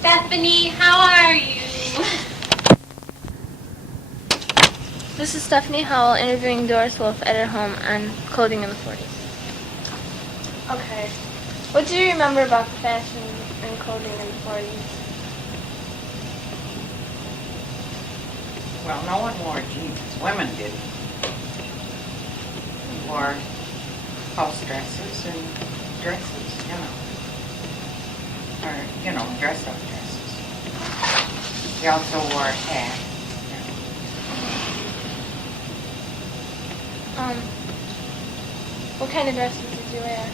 Stephanie, how are you? This is Stephanie Howell interviewing Doris Wolfe at her home on clothing in the 40s. Okay. What do you remember about the fashion and clothing in the 40s? Well, no one wore jeans. Women did. Wore house dresses and dresses, or, dress-up dresses. They also wore a hat. What kind of dresses did you wear?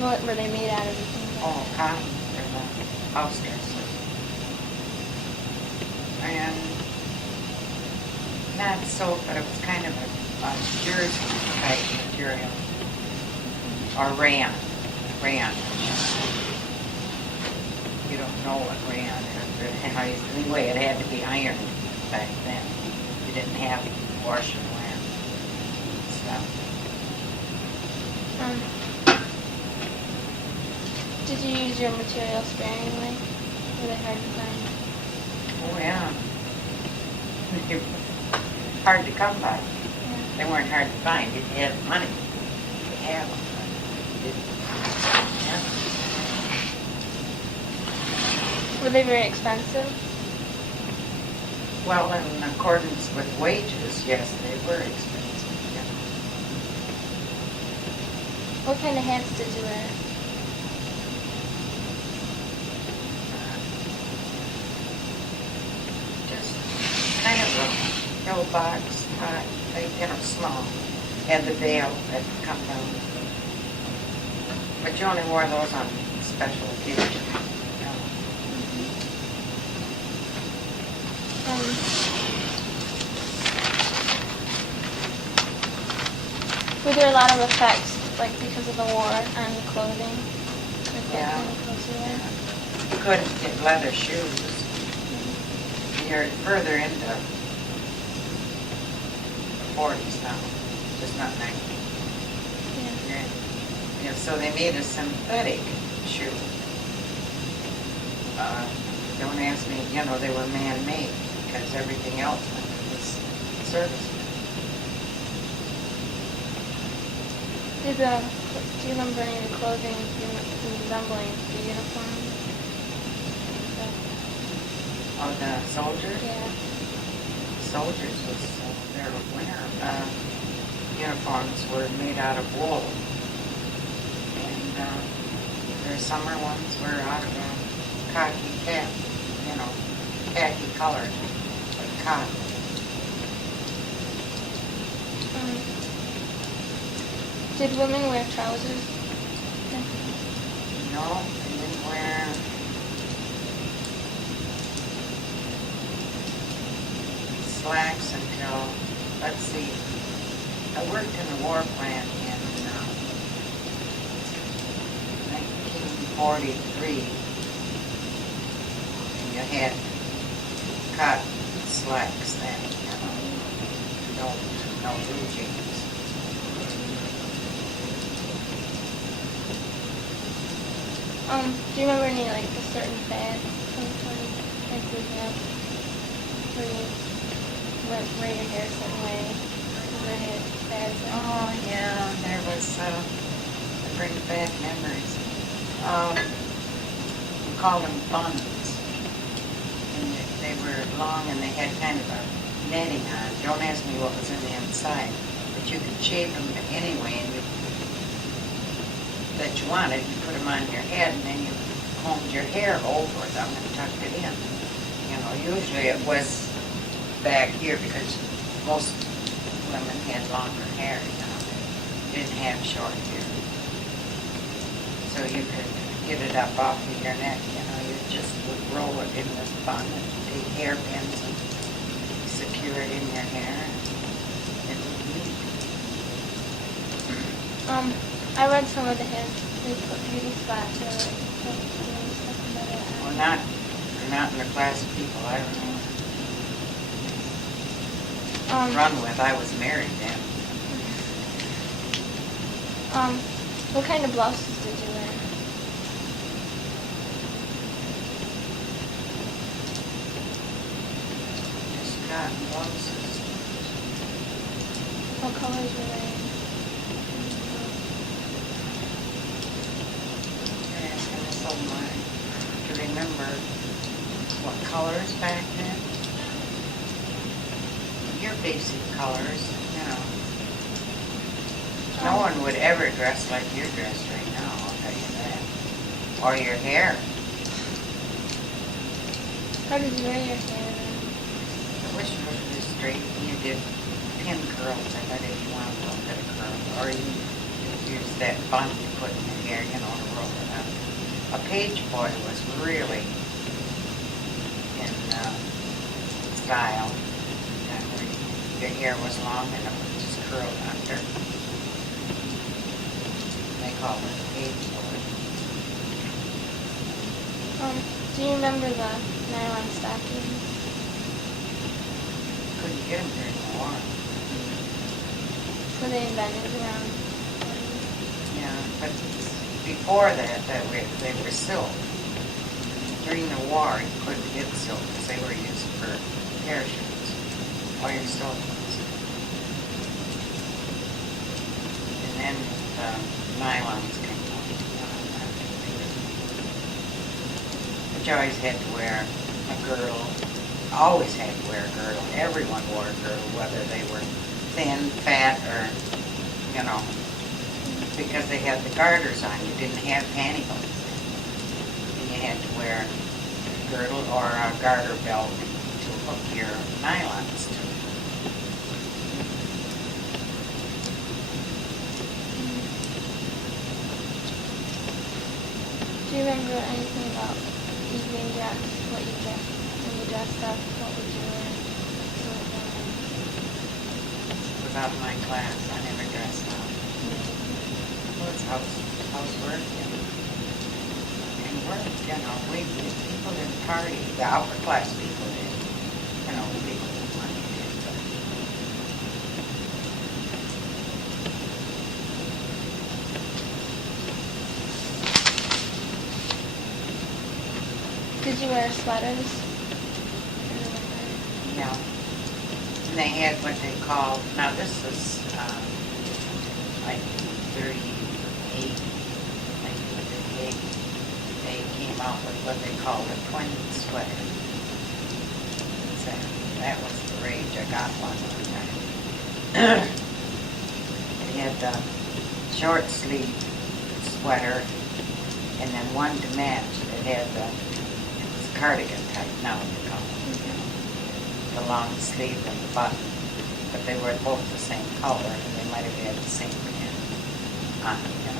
What were they made out of? Oh, cotton for the house dresses. And not silk, but it was kind of a jersey type material. Or rayon. You don't know what rayon is. Anyway, it had to be ironed back then. You didn't have wash and wear stuff. Did you use your materials sparingly? Were they hard to find? Oh, yeah. Hard to come by. Yeah. They weren't hard to find if you had money. You could have them. Yeah. Were they very expensive? Well, in accordance with wages, yes, they were expensive. Yeah. What kind of hats did you wear? Just kind of a pillbox type, small. Had the veil that would come down. But you only wore those on special occasions. Were there a lot of effects, like because of the war, on the clothing? Like what Yeah. kind of clothes you wear? You couldn't get leather shoes. You're further into the 40s now, just not 19. Yeah, so they made a synthetic shoe. Don't ask me, they were man-made because everything else was service. Do you remember any of the clothing resembling the uniform? Oh, the soldiers? Yeah. Soldiers their winter uniforms were made out of wool. And their summer ones were out of khaki colored, like cotton. Did women wear trousers? No, they didn't wear slacks until, let's see, I worked in the war plant in 1943. And you had cotton slacks then, no blue jeans. Do you remember any like a certain fad from the 20s? Like we have where you wear your hair a certain way? Was there any fads? Oh yeah, there was bring back memories. We called them buns. And they were long and they had kind of a netting on. Don't ask me what was in the inside, but you could shape them any way that you wanted. You put them on your head and then you combed your hair over them and tucked it in. Usually it was back here because most women had longer hair. They didn't have short hair. So you could get it up off of your neck. You just would roll it in the bun and take hairpins and secure it in your hair. It would neat. I read some of the hymns. They put beauty spots or stuff in the Well, not in the class of people I run with. I was married then. What kind of blouses did you wear? cotton blouses. What colors were they? You're asking us so much to remember what colors back then. Your basic colors, you know. No one would ever dress like you're dressed right now, I'll tell you that. Or your hair. How did you wear your hair then? I wish it was just straight. You did pin curls, I bet if you want a little bit of curls. Or you use that bun you put in your hair, you know, to roll it up. A page boy was really in style. And your hair was long and it was just curled under. They call it a page boy. Do you remember the nylon stockings? Couldn't get them during the war. Were they invented around? Yeah, but before that, they were silk. During the war, you couldn't get silk because they were used for parachutes. All your silk was. And then the nylons came out. But you always had to wear a girdle. Always had to wear a girdle. Everyone wore a girdle, whether they were thin, fat, or, you know, because they had the garters on. You didn't have pantyhose. And you had to wear a girdle or a garter belt to hook your nylons to. Do you remember anything about evening dress? What you dressed when you dressed up? What would you wear? Without my class, I never dressed up. Well, it's housework and work, you know. People didn't party. The upper class people did. You know, people with money did. But did you wear sweaters? yeah. And they had what they called, now this was like 38, 1938. They came out with what they called a twin sweater. So that was the rage. I got one time. It had the short sleeve sweater and then one to match that had the cardigan type, now they call it, you know, the long sleeve and the button. But they were both the same color, and they might have had the same pin on them, you know.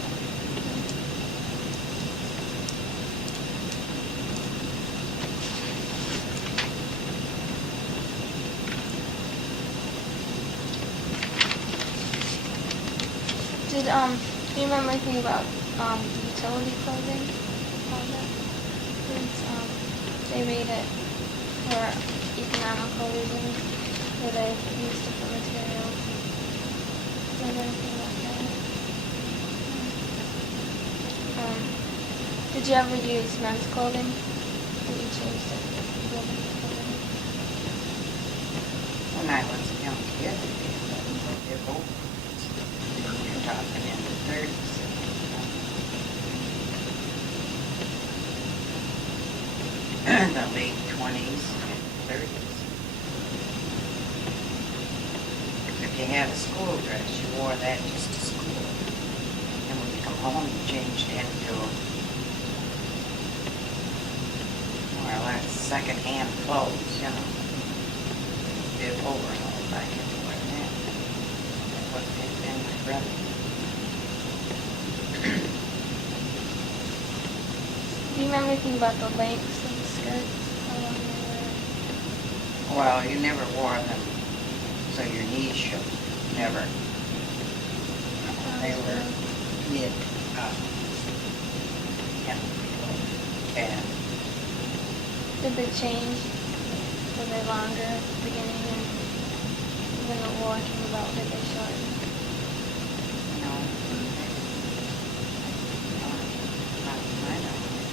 Do you remember anything about utility clothing? All that? They made it for economical reasons, where they used different materials. Do you remember anything about that? Did you ever use men's clothing? Did you change the clothing? When I was a young kid, they did both. You're talking in the 30s. The late 20s and 30s. If you had a school dress, you wore that just to school. And when you come home, you changed into more or less second-hand clothes, you know. Did overalls, I had to wear that. That wasn't in my brother. Do you remember anything about the lengths of the skirts? How long they were? Well, you never wore them so your knees shook. Never. They were mid up. Yeah. And Did they change? Were they longer at the beginning and when the war came about, did they shorten? no. Not my knowledge.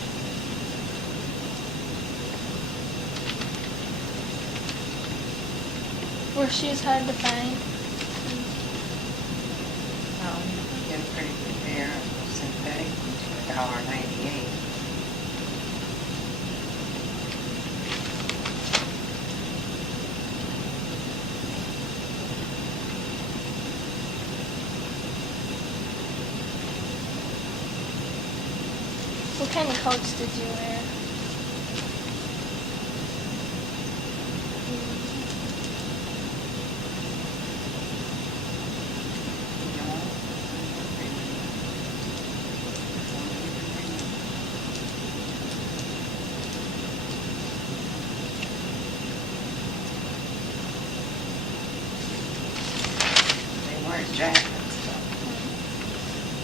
Were shoes hard to find? Well, you can get a pretty good pair of synthetic ones for $1.98. What kind of coats did you wear? They weren't jackets, though,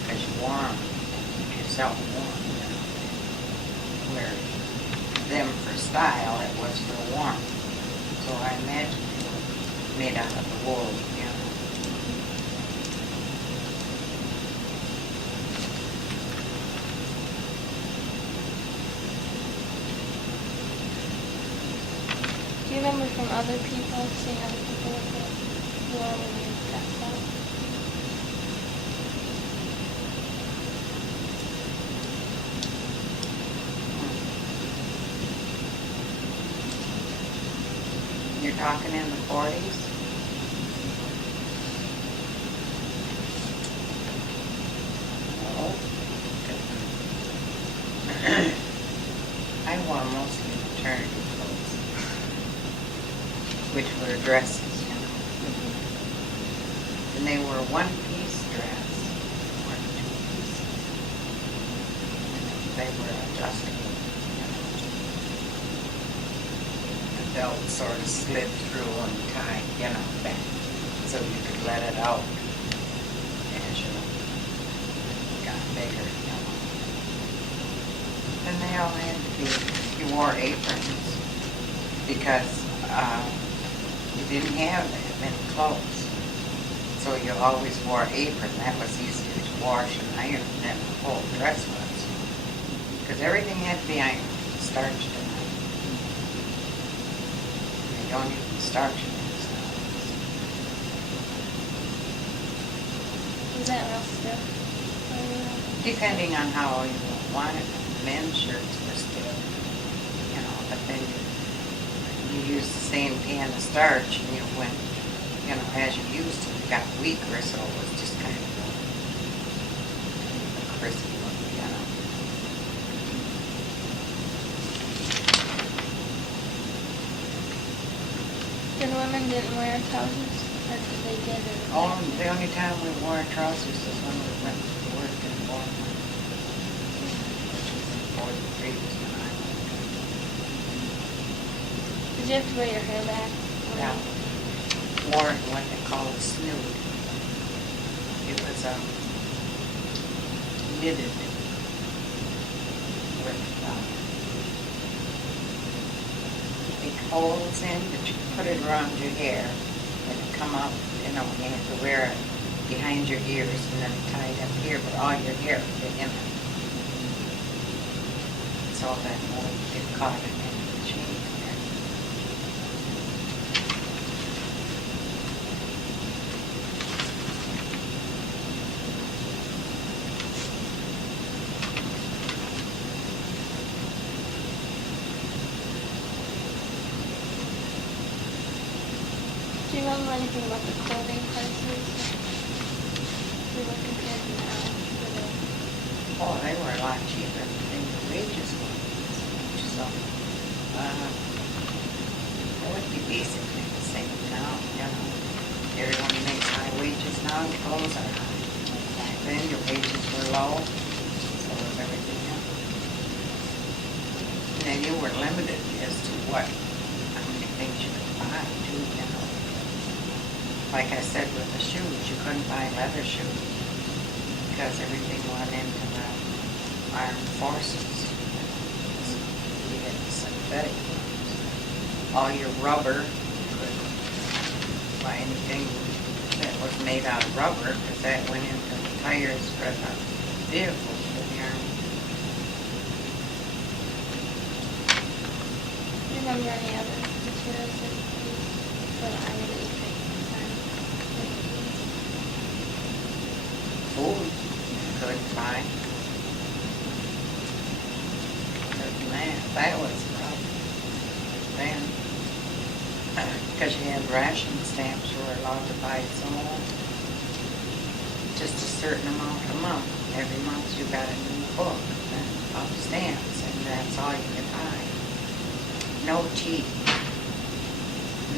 because you wore them, keep yourself warm, you know. Wear them for style, it was for warmth. So I imagine they were made out of the wool, you know. Do you remember from other people, seeing other people with it wore when you got stuff? You're talking in the 40s? No. I wore mostly maternity clothes, which were dresses, you know. And they were one-piece dress, or two-piece. And they were adjustable, you know. The belt sort of slid through and tied, you know, back, so you could let it out as you got bigger, you know. And they all had to be, you wore aprons because you didn't have that many clothes. So you always wore an apron. That was easier to wash and iron than the whole dress was. Because everything had to be ironed, starched and ironed. They don't even starch it now. Was that real stiff? Depending on how you want it. Men's shirts were stiff, you know, but then you used the same pan of starch and you went, you know, as you used it, it got weaker, so it was just kind of a crispy look, you know. Then women didn't wear trousers? Or did they did it? The only time we wore trousers was when we went to work in Wolfe. 43 was when I went. Did you have to wear your hair back? Yeah. Wore what they call a snood. It was knitted with big holes in that you put it around your hair and it come up, you know, and you have to wear it behind your ears and then tie it up here, but all your hair fit in it. So that won't get caught in any machine there. Do you remember anything about the clothing prices? We were compared to now. Oh, they were a lot cheaper than your wages were. So, it would be basically the same now, you know. Everyone makes high wages now, and clothes are high. Back then, your wages were low, so was everything else. And then you were limited as to how many things you could buy, too, you know. Like I said with the shoes, you couldn't buy leather shoes because everything went into the armed forces. You had the synthetic ones. All your rubber, you couldn't buy anything that was made out of rubber because that went into the tires for the vehicles for the army. Do you remember any other materials that you used for the army that you because you had ration stamps, you were allowed to buy some more. Just a certain amount a month. Every month you got a new book of stamps, and that's all you could buy. No tea.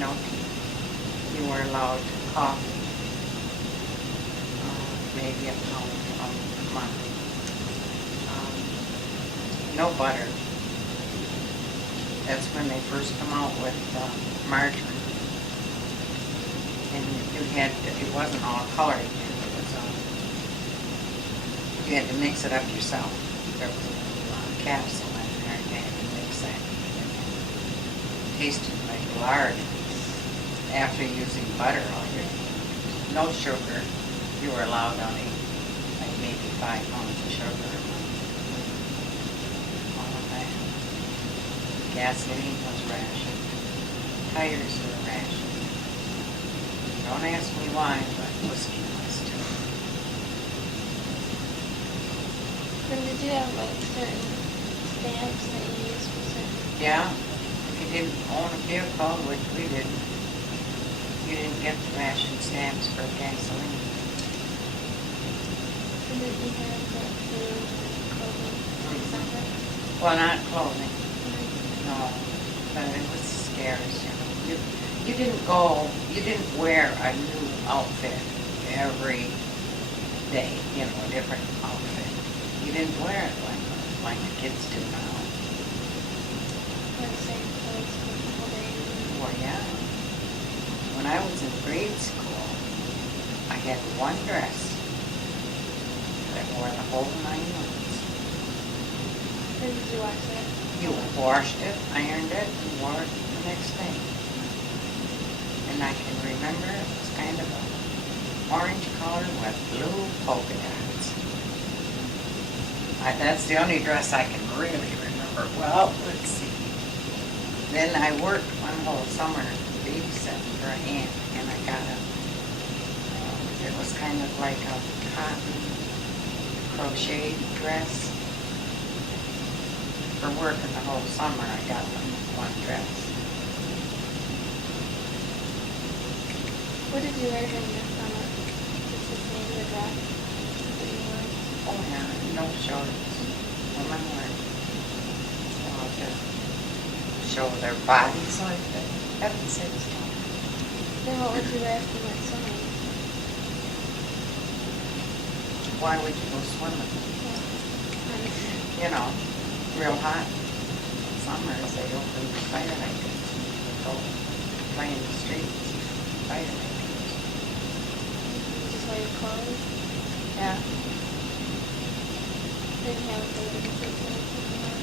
No tea. You were allowed coffee. Maybe a pound a month. No butter. That's when they first come out with margarine. And you had, it wasn't all colored. It was, you had to mix it up yourself. There was a capsule in there, and you had to mix that. It tasted like lard. After using butter all year. No sugar. You were allowed only like maybe 5 pounds of sugar. All of that. Gasoline was rationed. Tires were rationed. Don't ask me why, but whiskey was too. Then did you have like certain stamps that you used for certain? Yeah. If you didn't own a vehicle, which we didn't, you didn't get the ration stamps for gasoline. And did you have like food and clothing, like separate? Well, not clothing. No, but it was scarce, you know. You didn't go, you didn't wear a new outfit every day, you know, a different outfit. You didn't wear it like the kids do now. Like same clothes for the whole day? Well, yeah. When I was in grade school, I had one dress that wore the whole 9 months. When did you wash it? You washed it, ironed it, and wore it the next day. And I can remember it was kind of an orange color with blue polka dots. That's the only dress I can really remember. Well, let's see. Then I worked one whole summer babysitting for an aunt, and I got it was kind of like a cotton crochet dress. For working the whole summer, I got one dress. What did you wear during the summer? Just the same the dress that you wore? Oh yeah, no shorts. Women wear, to show their bodies like that. Heaven sakes. Then what would you wear if you went swimming? Why would you go swimming? Yeah. You know, real hot. Summers, they open the fire hydrants. They go play in the streets. Fire hydrants. You just wear your clothes? Yeah. Didn't have a bathing suit or anything?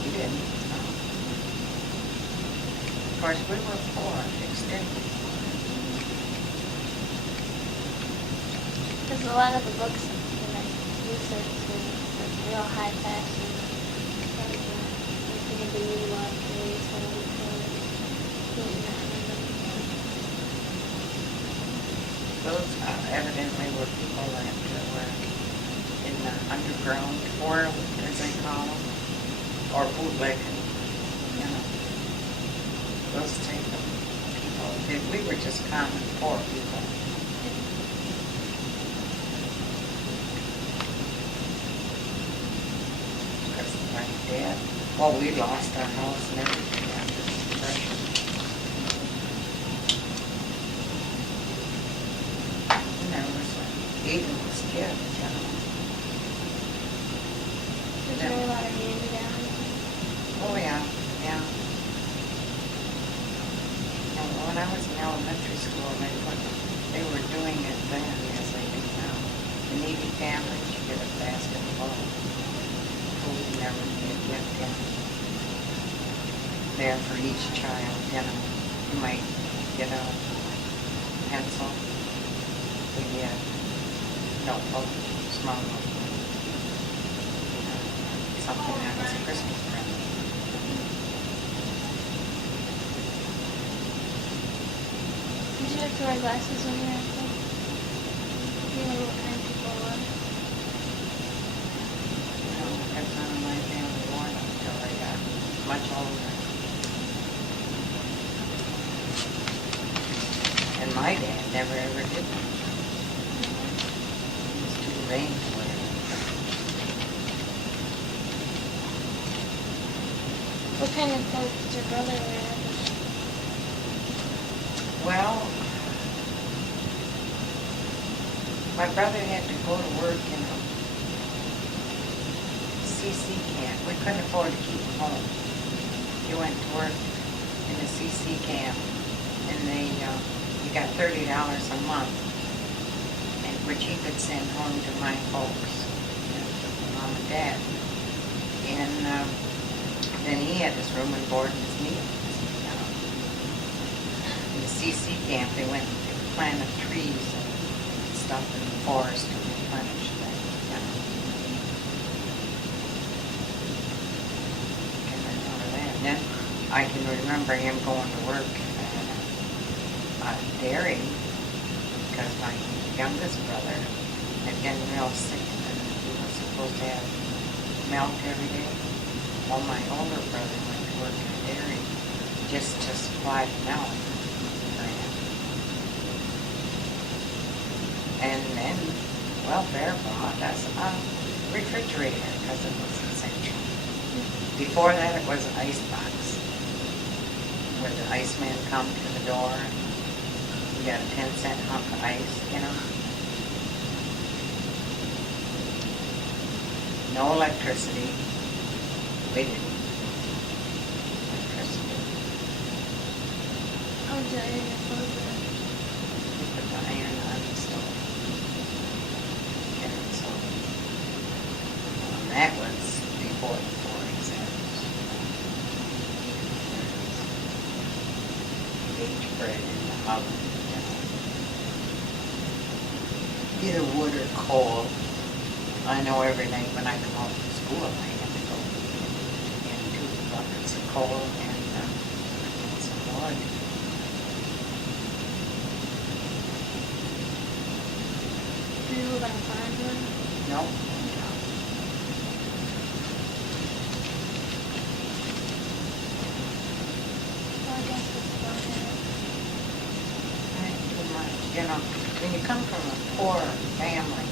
We didn't. No. Of course, we were poor, extremely poor. Because a lot of the books in my research was like real high fashion. Like the beauty luxury, some of the clothes, eating that and everything. Those evidently were people that were in the underground world, as they call them, or bootlegging, you know. Those type of people. We were just common poor people. Because my dad, well, we lost our house and everything after the Depression. And there was even was kids, you know. Did you wear a lot of hand-me-downs? Oh, yeah, yeah. And when I was in elementary school, they were doing it then as they do now. The needy families, you get a basket of food and everything, get them there for each child, you know. You might get a pencil, we get notebook, small notebook, something that was a Christmas present. Did you have to wear glasses when you were at school? Do you know what kind of people were? No, because none of my family wore them until I got much older. And my dad never ever did that. He was too vain to wear it. What kind of clothes did your brother wear? Well, my brother had to go to work in a CC camp. We couldn't afford to keep him home. He went to work in a CC camp, and he got $30 a month, and which he could send home to my folks, mom and dad. And then he had his room and board and his meals. In the CC camp, they went and planted trees and stuff in the forest to replenish that. Can remember that. And then I can remember him going to work at a dairy because my youngest brother had been real sick and he was supposed to have milk every day. Well, my older brother went to work at a dairy just to supply the milk for him. And then welfare bought us a refrigerator because it was essential. Before that, it was an ice box where the iceman come to the door and you got a 10-cent hunk of ice, No electricity. We didn't. Electricity. How would you iron your clothes then? We put the iron on the stove. And so, that was before the 40s. Baked bread in the oven, Either wood or coal. I know every night when I come home from school, I have to go in 2 buckets of coal and some wood. Do you live on a farm then? No. Well, I guess it's about Not too much. When you come from a poor family,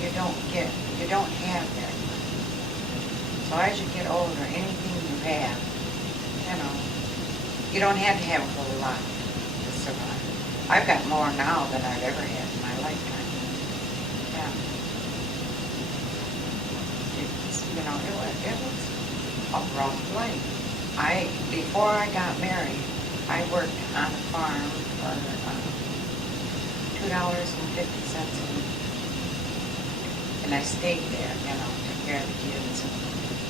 you don't have very much. So as you get older, anything you have, you don't have to have a whole lot to survive. I've got more now than I've ever had in my lifetime. Yeah. It was a rough life. Before I got married, I worked on a farm for $2.50 a week. And I stayed there, took care of the kids and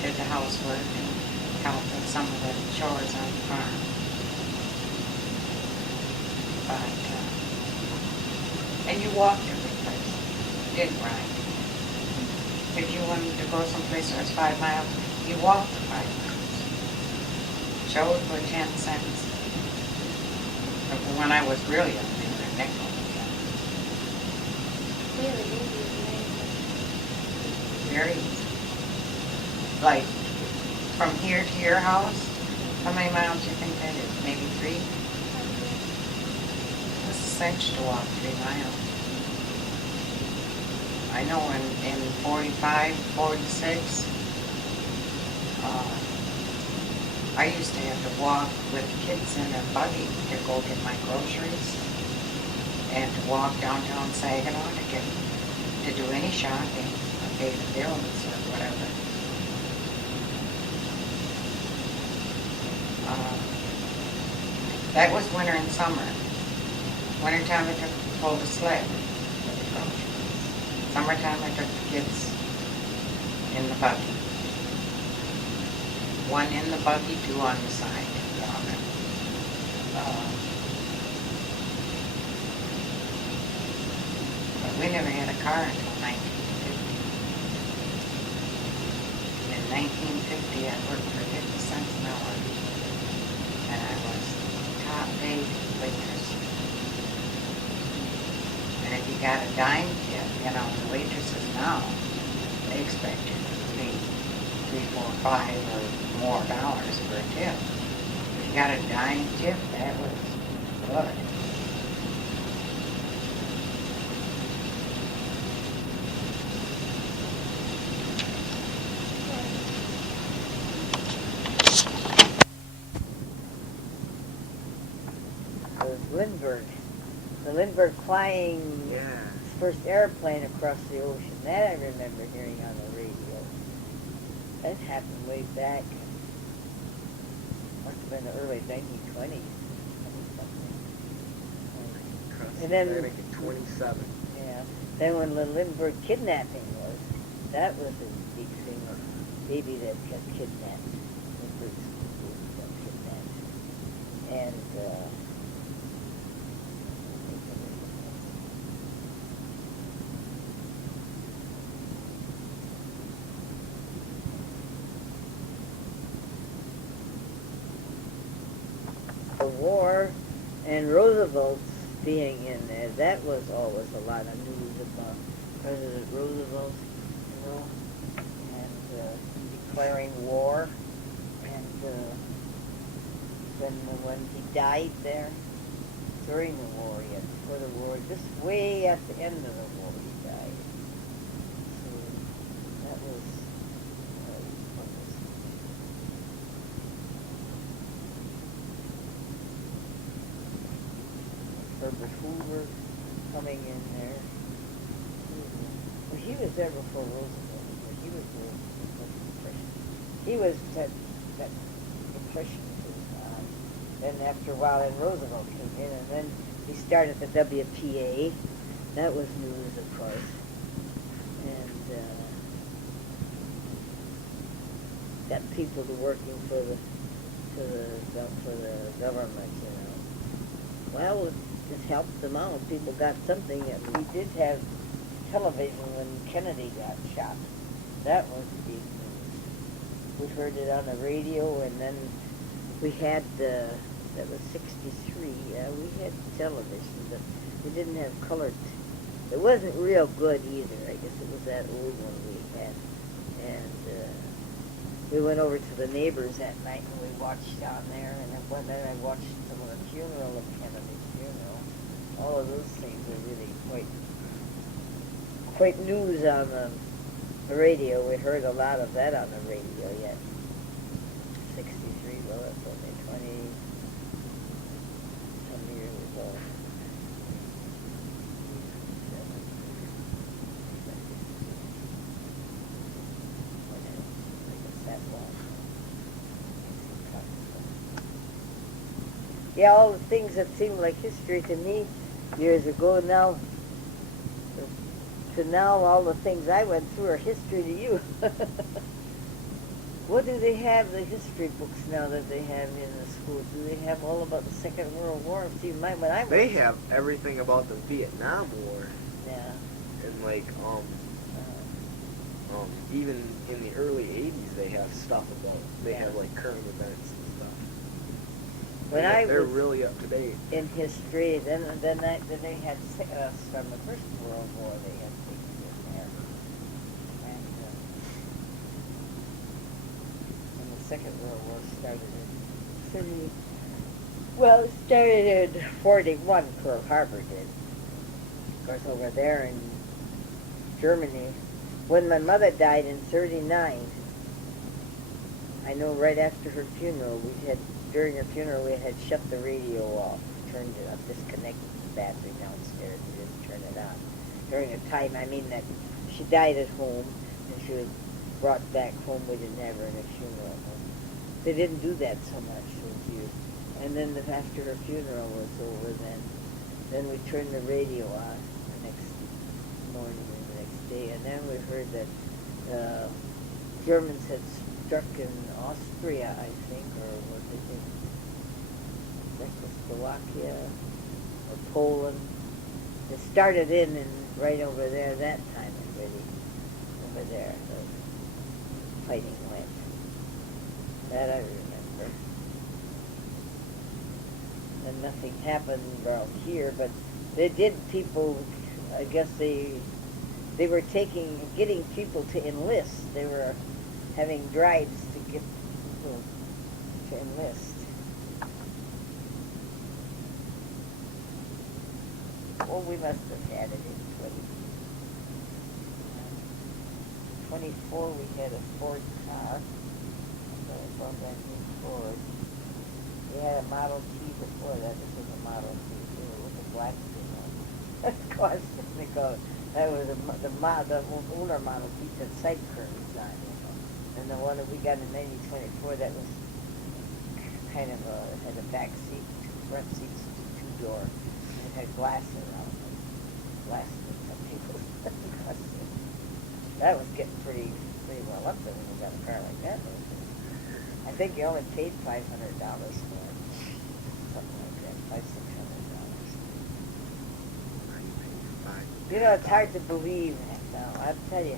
did the housework and helped with some of the chores on the farm. But, and you walked every place, you didn't ride. If you wanted to go someplace that was 5 miles, you walked the 5 miles. Shows were 10 cents. But when I was really young, they were a nickel. really easy to make. Very easy. Like, from here to your house, how many miles do you think that is? Maybe 3? It's a cinch to walk 3 miles. I know in 45, 46, I used to have to walk with kids in a buggy to go get my groceries and to walk downtown Saginaw to do any shopping or pay the bills or whatever. That was winter and summer. Wintertime I took to pull the sled with the groceries. Summertime I took the kids in the buggy. 1 in the buggy, 2 on the side. But we never had a car until 1950. In 1950 I worked for 50 cents an hour. And I was top paid waitress. And if you got a dime tip, the waitresses now, they expect you to pay 3, 4, 5 or more dollars for a tip. If you got a dime tip, that was blood. The Lindbergh flying Yeah. his first airplane across the ocean. That I remember hearing on the radio. That happened way back. Must have been the early 1920s. Across And the then- Atlantic in 27. Yeah. Then when the Lindbergh kidnapping was, that was a big thing. A baby that got kidnapped. Lindbergh's baby got kidnapped. And the war and Roosevelt's being in there, that was always a lot of news about President Roosevelt, you know, and declaring war, and when he died there, during the war, yet before the war, just way at the end of the war he died. So that was Herbert Hoover coming in there. Well, he was there before Roosevelt. But he was Depression. He was that Depression was on. Then after a while, then Roosevelt came in, and then he started the WPA. That was news, of course. And got people to working for the government, you know. Well, it helped them out. People got something. We did have television when Kennedy got shot. That was big news. We heard it on the radio, and then we had, that was 63, we had television, but we didn't have color. It wasn't real good either. I guess it was that old one we had. And we went over to the neighbors that night, and we watched down there, and then I watched some of the funeral of Kennedy's funeral. All of those things were really quite news on the radio. We heard a lot of that on the radio yet. 63, well, that's only 20-some years ago. Yeah, all the things that seemed like history to me years ago now, to now all the things I went through are history to you. What do they have, the history books now that they have in the schools? Do they have all about the Second World War? See, when I went, They have everything about the Vietnam War. Yeah. And like, even in the early 80s, they have stuff about, they Yeah. have like current events and stuff. When They're was really up to date. in history, then they had from the First World War, they had things in there. And when the Second World War started it started in 41, Pearl Harbor did. Of course, over there in Germany, when my mother died in 39, I know right after her funeral, during her funeral, we had shut the radio off, turned it off, disconnected the battery downstairs, we didn't turn it on. During a time, that she died at home, and she was brought back home, we didn't have her in a funeral home. They didn't do that so much with you. And then after her funeral was over, then we turned the radio on the next morning and the next day, and then we heard that Germans had struck in Austria, I think, or was it in Czechoslovakia or Poland. It started right over there that time already. Over there, the fighting went. That I remember. And nothing happened around here, but they did people, I guess they were getting people to enlist. They were having drives to get people to enlist. Oh, we must have had it in 24, we had a Ford car. So I bought that new Ford. We had a Model T before that. This was a Model T too, with a black thing on it. That cost me go. That was the older Model T had side curtains on it. And the one that we got in 1924, that was kind of had a back seat, two front seats, two-door. And it had glass around it. Glass in some people's That was getting pretty well up there when we got a car like that. I think you only paid $500 for it. Something like that, $500-$600. Now you pay $5. You know, it's hard to believe now. I'll tell you,